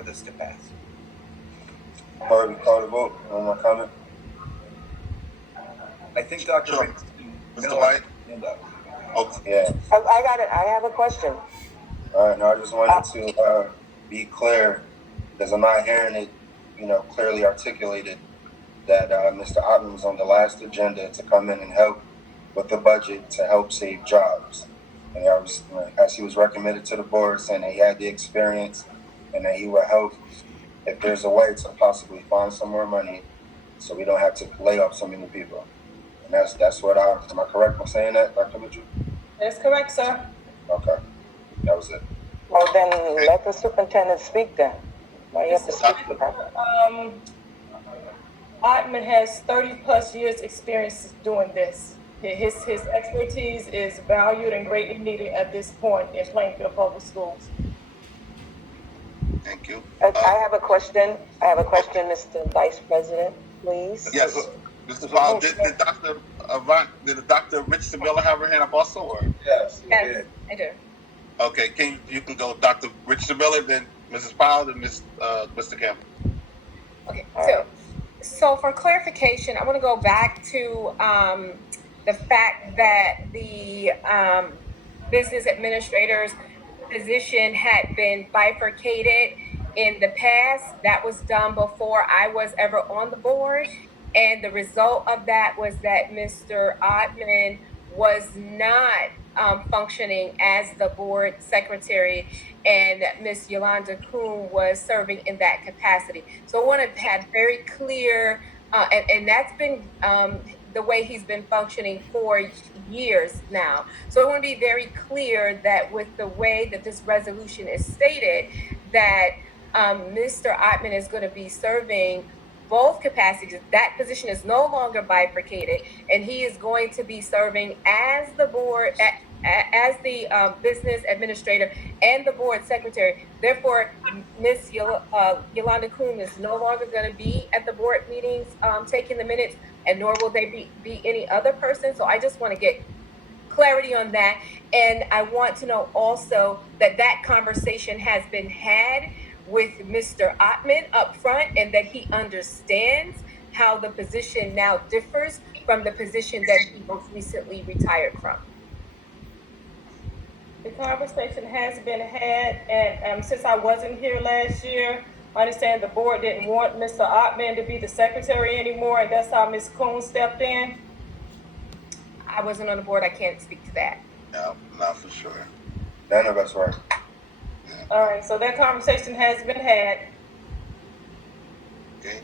for this to pass. Before we call the vote, one more comment. I think Dr. Sure. Mr. White? Yeah. I got it. I have a question. All right. No, I just wanted to be clear because I'm not hearing it, clearly articulated that Mr. Ottman was on the last agenda to come in and help with the budget to help save jobs. And as he was recommended to the board, saying that he had the experience and that he would help if there's a way to possibly find some more money so we don't have to lay off so many people. And that's what am I correct in saying that, Dr. Mitchell? That's correct, sir. Okay. That was it. Well, then let the superintendent speak then. Why you have to speak for that? Ottman has 30 plus years experience doing this. His expertise is valued and greatly needed at this point in Plainfield Public Schools. Thank you. I have a question. Mr. Vice President, please. Yes, Mr. Powell, did Dr. Richardson Miller have her hand up also? Or? Yes. Yes, I do. Okay, you can go Dr. Richardson Miller, then Mrs. Powell, then Mr. Campbell. Okay, so for clarification, I want to go back to the fact that the business administrator's position had been bifurcated in the past. That was done before I was ever on the board. And the result of that was that Mr. Ottman was not functioning as the board secretary, and Ms. Yolanda Kuhn was serving in that capacity. So I want to have very clear, and that's been the way he's been functioning for years now. So I want to be very clear that with the way that this resolution is stated, that Mr. Ottman is going to be serving both capacities. That position is no longer bifurcated, and he is going to be serving as the board, as the business administrator and the board secretary. Therefore, Ms. Yolanda Kuhn is no longer going to be at the board meetings taking the minutes, and nor will they be any other person. So I just want to get clarity on that. And I want to know also that conversation has been had with Mr. Ottman up front, and that he understands how the position now differs from the position that he most recently retired from. The conversation has been had, and since I wasn't here last year, I understand the board didn't want Mr. Ottman to be the secretary anymore, and that's how Ms. Kuhn stepped in. I wasn't on the board. I can't speak to that. No, not for sure. None of us were. All right, so that conversation has been had. Okay.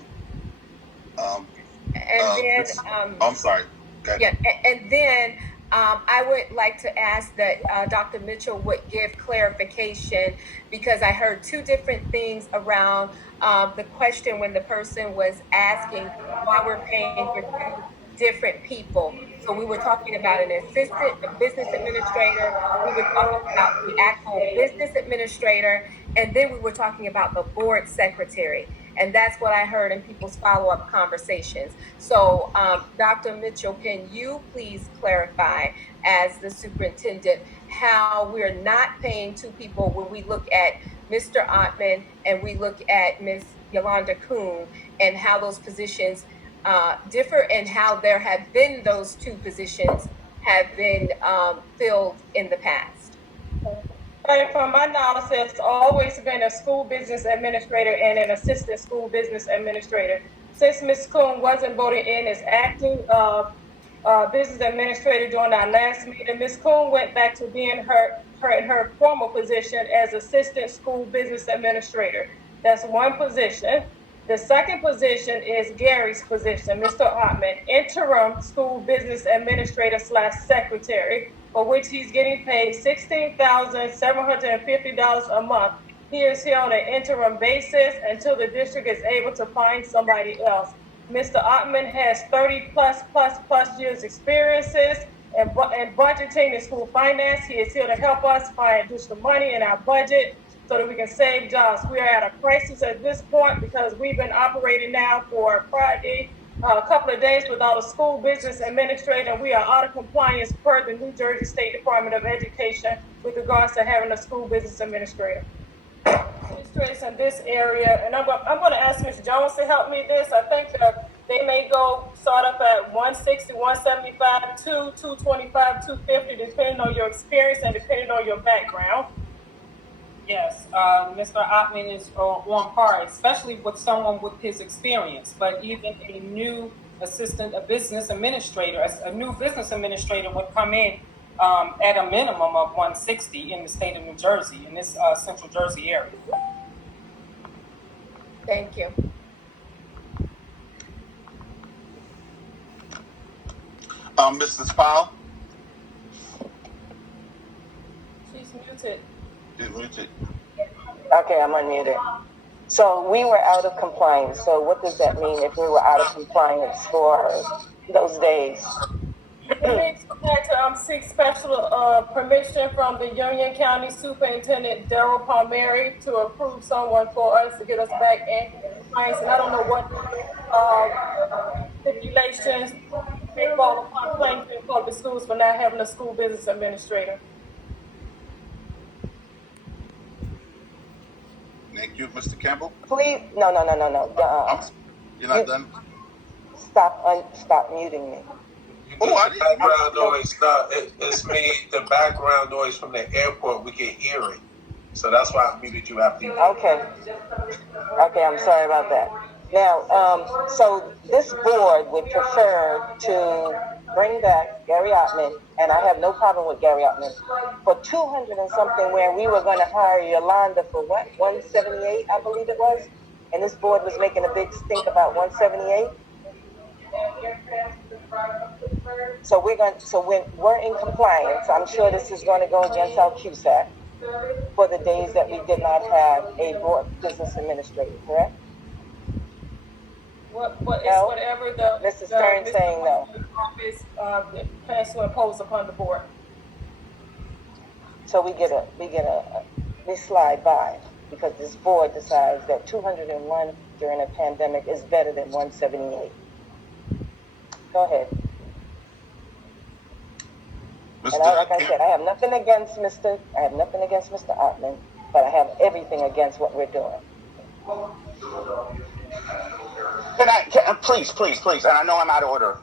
I'm sorry. Okay. Yeah, and then I would like to ask that Dr. Mitchell would give clarification, because I heard two different things around the question when the person was asking why we're paying for two different people. So we were talking about an assistant, a business administrator. We were talking about the actual business administrator, and then we were talking about the board secretary. And that's what I heard in people's follow-up conversations. So Dr. Mitchell, can you please clarify as the superintendent how we're not paying two people when we look at Mr. Ottman and we look at Ms. Yolanda Kuhn, and how those positions differ, and how there have been those two positions have been filled in the past? And from my knowledge, there's always been a school business administrator and an assistant school business administrator. Since Ms. Kuhn wasn't voted in as acting business administrator during our last meeting, Ms. Kuhn went back to being her former position as assistant school business administrator. That's one position. The second position is Gary's position, Mr. Ottman, interim school business administrator / secretary, for which he's getting paid $16,750 a month. He is here on an interim basis until the district is able to find somebody else. Mr. Ottman has 30 plus years experiences in budgeting and school finance. He is here to help us find additional money in our budget so that we can save jobs. We are at a crisis at this point because we've been operating now for Friday, a couple of days without a school business administrator, and we are out of compliance per the New Jersey State Department of Education with regards to having a school business administrator. Mr. administrators in this area, and I'm going to ask Ms. Jones to help me this. I think they may go start up at 160, 175, 225, 250, depending on your experience and depending on your background. Yes, Mr. Ottman is on par, especially with someone with his experience. But even a new a business administrator, a new business administrator would come in at a minimum of 160 in the state of New Jersey, in this central Jersey area. Thank you. Mrs. Powell? She's muted. She's muted. Okay, I'm unmuted. So we were out of compliance. So what does that mean if we were out of compliance for those days? It means we had to seek special permission from the Union County Superintendent Darrell Palmieri to approve someone for us to get us back in compliance. And I don't know what stipulations may fall upon Plainfield Public Schools for not having a school business administrator. Thank you, Mr. Campbell. Please, no. You're not done? Stop muting me. Oh, I The didn't. background noise. No, it's me. The background noise from the airport. We can hear it, so that's why I muted you after you. Okay, I'm sorry about that. Now, so this board would prefer to bring back Gary Ottman, and I have no problem with Gary Ottman, for 200 and something, where we were going to hire Yolanda for what, 178, I believe it was, and this board was making a big stink about 178. So when we're in compliance, I'm sure this is going to go against our QSAC for the days that we did not have a board business administrator, correct? It's whatever the Mr. Stern saying no. Office plans to impose upon the board. So we slide by because this board decides that 201 during a pandemic is better than 178. Go ahead. And like I said, I have nothing against Mr. Ottman, but I have everything against what we're doing. Please, and I know I'm out of order.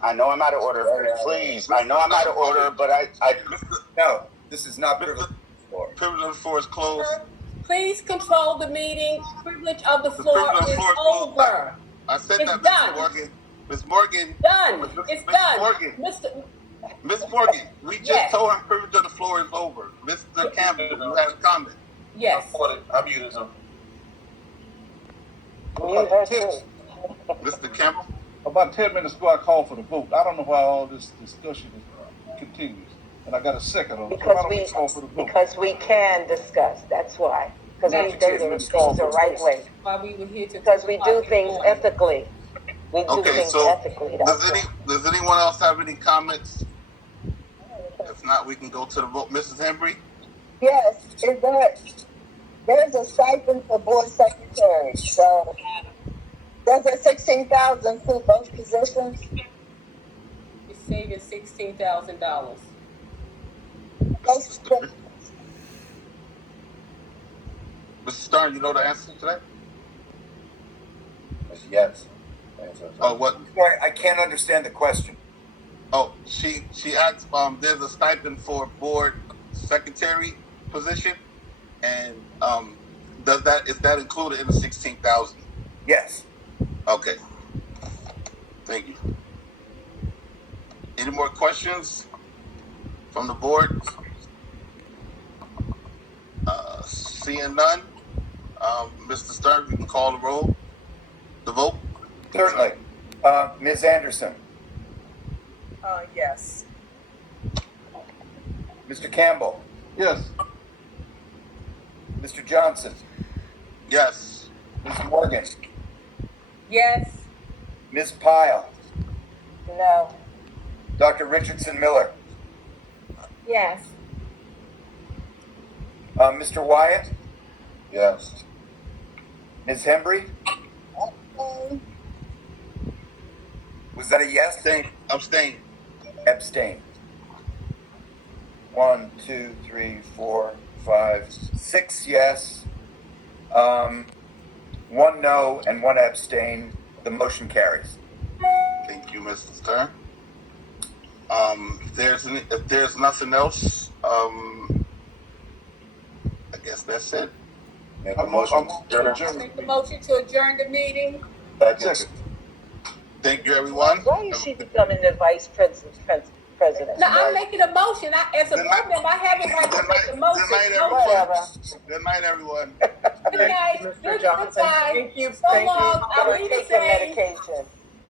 Please, I know I'm out of order, but No, this is not privilege of the floor. Privilege of the floor is closed. Please control the meeting. Privilege of the The floor privilege of the is floor is closed. over. I said It's that, done. Ms. Morgan. Ms. Morgan. Done. It's done. Morgan. Ms. Morgan, we just Yes. told her privilege of the floor is over. Mr. Campbell, you had a comment. Yes. I muted him. Mute her too. Mr. Campbell? About 10 minutes ago, I called for the vote. I don't know why all this discussion continues. And I got a second on it. So why don't we call for the vote? Because we can discuss, that's why. Because we do things the right way. While we were here to. Because we do things ethically. We do Okay, things so ethically. That's why. does anyone else have any comments? If not, we can go to the vote. Mrs. Hembry? Yes, there's a stipend for board secretary, so there's a 16,000 for both positions. You're saving $16,000. Mr. Stern, you know the answer to that? Yes. Oh, what? Sorry, I can't understand the question. Oh, she asked, there's a stipend for board secretary position, and is that included in the 16,000? Yes. Okay. Thank you. Any more questions from the board? Seeing none, Mr. Stern, you can call the roll, the vote. Certainly. Ms. Anderson, Yes. Mr. Campbell, Yes. Mr. Johnson, Yes. Ms. Morgan, Yes. Ms. Pyle, No. Dr. Richardson Miller, Yes. Mr. Wyatt, Yes. Ms. Hembry. Was that a yes? Abstain. Abstain. 1, 2, 3, 4, 5, 6 yes. 1 no and 1 abstain. The motion carries. Thank you, Mr. Stern. If there's nothing else, I guess that's it. Make a motion to adjourn. Make the motion to adjourn the meeting. Second. Thank you, everyone. Why is she becoming the vice president? No, I'm making a motion. As a board member, I have it right to make the motion. Good night, everyone. Good night. Mr. Good Johnson. time. Thank you. So long. I'll I'm leave the taking same. medication.